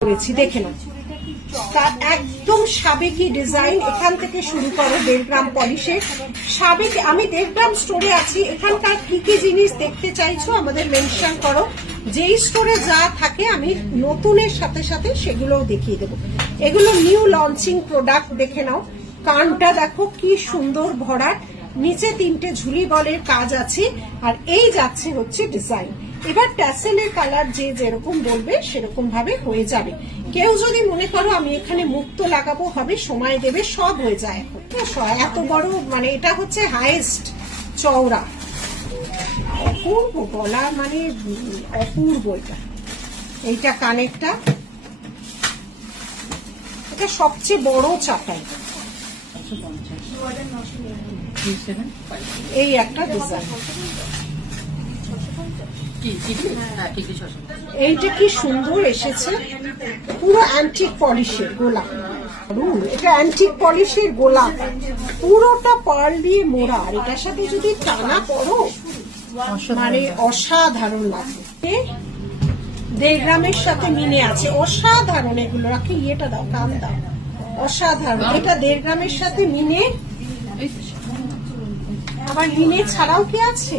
করেছি, দেখে নাও। তার একদম সাবেকি ডিজাইন, এখান থেকে শুরু করো 1.5 গ্রাম পলিশে সাবেকি। আমি 1.5 গ্রাম স্টোরে আছি, এখানকার কি কি জিনিস দেখতে চাইছো আমাদের মেনশন করো। যেই স্টোরে যা থাকে আমি নতুনের সাথে সাথে সেগুলোও দেখিয়ে দেবো। এগুলো নিউ লঞ্চিং প্রোডাক্ট, দেখে নাও। কানটা দেখো কি সুন্দর ভরাট, নিচে 3টে ঝুলি বলের কাজ আছে, আর এই যাচ্ছে হচ্ছে ডিজাইন। এবার ট্যাসেলের কালার যে যেরকম বলবে সেরকম ভাবে হয়ে যাবে। কেউ যদি মনে করো আমি এখানে মুক্ত লাগাবো, হবে, সময় দেবে, সব হয়ে যায়। এখন এত বড়, মানে এটা হচ্ছে হাইয়েস্ট চওড়া, অপূর্ব গলা, মানে অপূর্ব। এইটা কানেরটা, এটা সবচেয়ে বড় চাকাই। এই একটা ডিজাইন, এইটা কি সুন্দর এসেছে, পুরো অ্যান্টিক পলিশের গোলাপ। এটা অ্যান্টিক পলিশের গোলাপ, পুরোটা পার্ল দিয়ে মোড়া, আর এটার সাথে যদি টানা করো মানে অসাধারণ লাগবে। 1.5 গ্রামের সাথে মিনে আছে, অসাধারণ। এগুলো রাখি, ইয়েটা দাও, কান দাও, অসাধারণ। এটা 1.5 গ্রামের সাথে মিনে, আবার মিনে ছাড়াও কি আছে।